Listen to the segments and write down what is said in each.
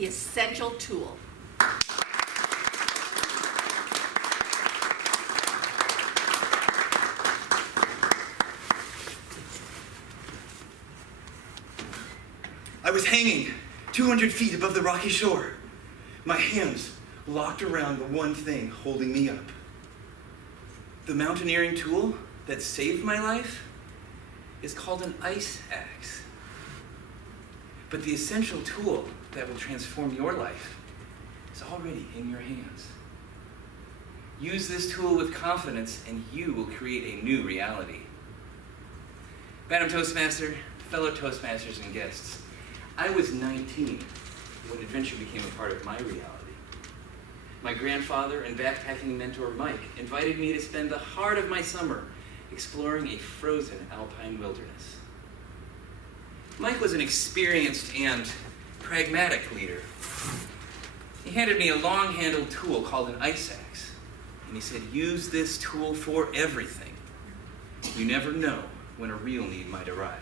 the essential tool. I was hanging 200 feet above the rocky shore, my hands locked around the one thing holding me up. The mountaineering tool that saved my life is called an ice axe. But the essential tool that will transform your life is already in your hands. Use this tool with confidence and you will create a new reality. Madam Toastmaster, fellow Toastmasters and guests, I was 19 when adventure became a part of my reality. My grandfather and backpacking mentor Mike invited me to spend the heart of my summer exploring a frozen alpine wilderness. Mike was an experienced and pragmatic leader. He handed me a long-handled tool called an ice axe, and he said, use this tool for everything. You never know when a real need might arise.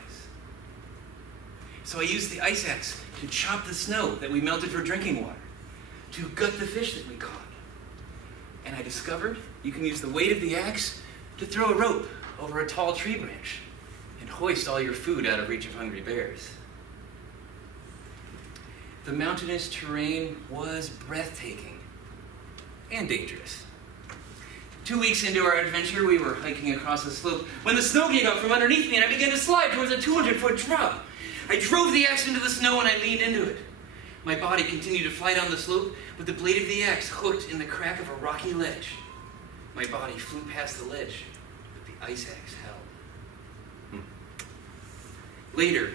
So I used the ice axe to chop the snow that we melted for drinking water, to gut the fish that we caught. And I discovered you can use the weight of the axe to throw a rope over a tall tree branch and hoist all your food out of reach of hungry bears. The mountainous terrain was breathtaking and dangerous. 2 weeks into our adventure, we were hiking across a slope when the snow came out from underneath me and I began to slide towards a 200-foot drop. I drove the axe into the snow and I leaned into it. My body continued to fly down the slope with the blade of the axe hooked in the crack of a rocky ledge. My body flew past the ledge, but the ice axe held. Later,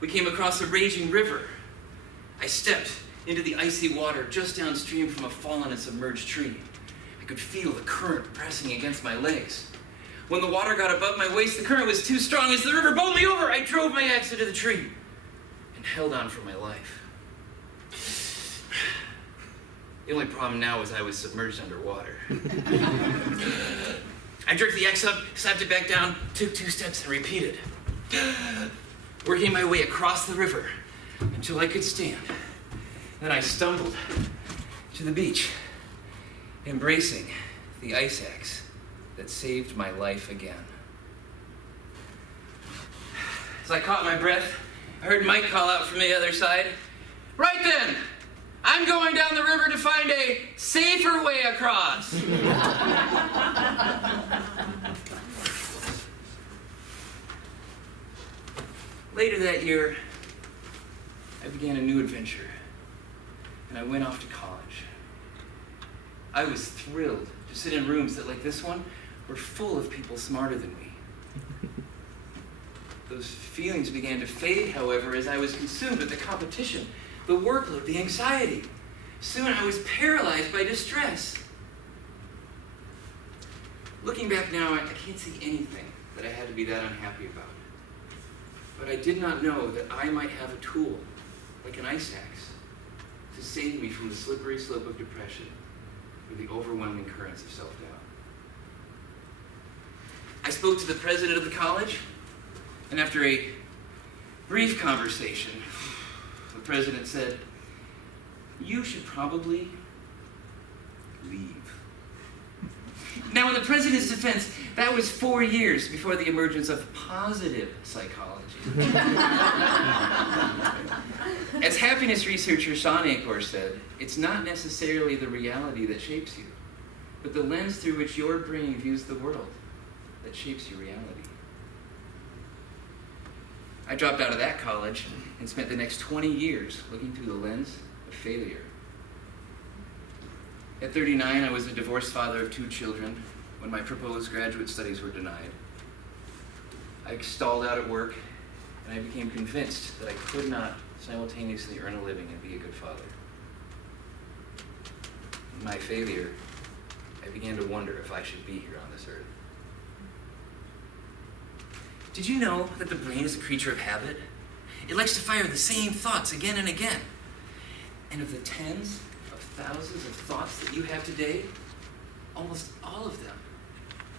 we came across a raging river. I stepped into the icy water just downstream from a fallen and submerged tree. I could feel the current pressing against my legs. When the water got above my waist, the current was too strong. As the river bowled me over, I drove my axe into the tree and held on for my life. The only problem now was I was submerged underwater. I jerked the axe up, slapped it back down, took 2 steps and repeated, working my way across the river until I could stand. Then I stumbled to the beach, embracing the ice axe that saved my life again. As I caught my breath, I heard Mike call out from the other side, "Right then, I'm going down the river to find a safer way across." Later that year, I began a new adventure, and I went off to college. I was thrilled to sit in rooms that, like this one, were full of people smarter than me. Those feelings began to fade, however, as I was consumed with the competition, the workload, the anxiety. Soon I was paralyzed by distress. Looking back now, I can't see anything that I had to be that unhappy about. But I did not know that I might have a tool, like an ice axe, to save me from the slippery slope of depression or the overwhelming currents of self-doubt. I spoke to the president of the college, and after a brief conversation, the president said, "You should probably leave." Now, in the president's defense, that was 4 years before the emergence of positive psychology. As happiness researcher Sean Acor said, it's not necessarily the reality that shapes you, but the lens through which your brain views the world that shapes your reality. I dropped out of that college and spent the next 20 years looking through the lens of failure. At 39, I was a divorced father of 2 children when my proposed graduate studies were denied. I stalled out at work, and I became convinced that I could not simultaneously earn a living and be a good father. In my failure, I began to wonder if I should be here on this earth. Did you know that the brain is a creature of habit? It likes to fire the same thoughts again and again. And of the tens of thousands of thoughts that you have today, almost all of them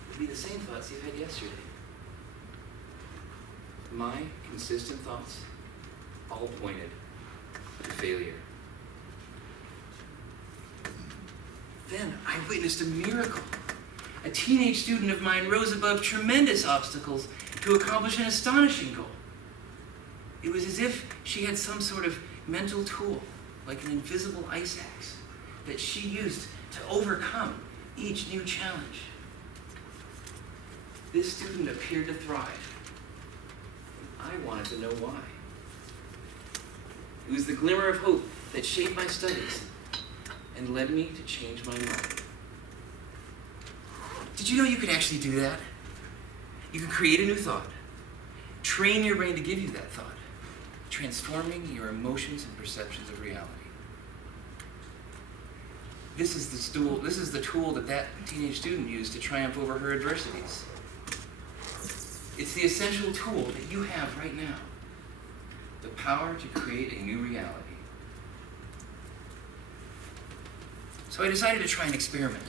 will be the same thoughts you had yesterday. My consistent thoughts all pointed to failure. Then I witnessed a miracle. A teenage student of mine rose above tremendous obstacles to accomplish an astonishing goal. It was as if she had some sort of mental tool, like an invisible ice axe, that she used to overcome each new challenge. This student appeared to thrive. I wanted to know why. It was the glimmer of hope that shaped my studies and led me to change my mind. Did you know you could actually do that? You can create a new thought, train your brain to give you that thought, transforming your emotions and perceptions of reality. This is the tool that teenage student used to triumph over her adversities. It's the essential tool that you have right now. The power to create a new reality. So I decided to try an experiment.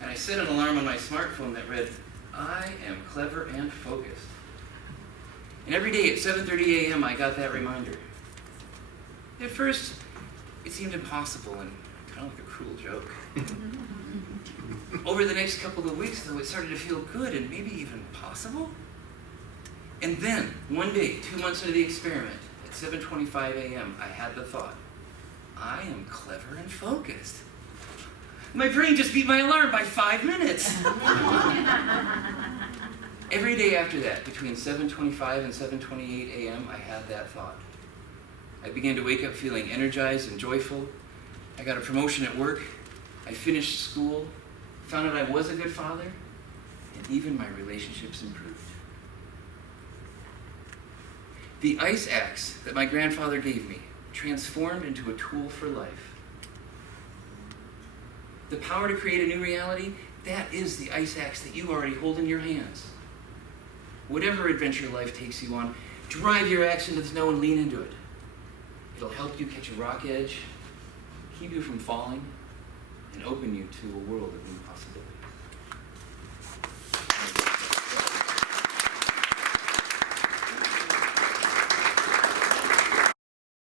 And I set an alarm on my smartphone that read, "I am clever and focused." And every day at 7:30 a.m. I got that reminder. At first, it seemed impossible and kind of like a cruel joke. Over the next couple of weeks, though, it started to feel good and maybe even possible. And then, one day, 2 months into the experiment, at 7:25 a.m., I had the thought, I am clever and focused. My brain just beat my alarm by 5 minutes. Every day after that, between 7:25 and 7:28 a.m., I had that thought. I began to wake up feeling energized and joyful. I got a promotion at work. I finished school, found out I was a good father, and even my relationships improved. The ice axe that my grandfather gave me transformed into a tool for life. The power to create a new reality, that is the ice axe that you already hold in your hands. Whatever adventure life takes you on, drive your axe into the snow and lean into it. It'll help you catch a rock edge, keep you from falling, and open you to a world of new possibilities.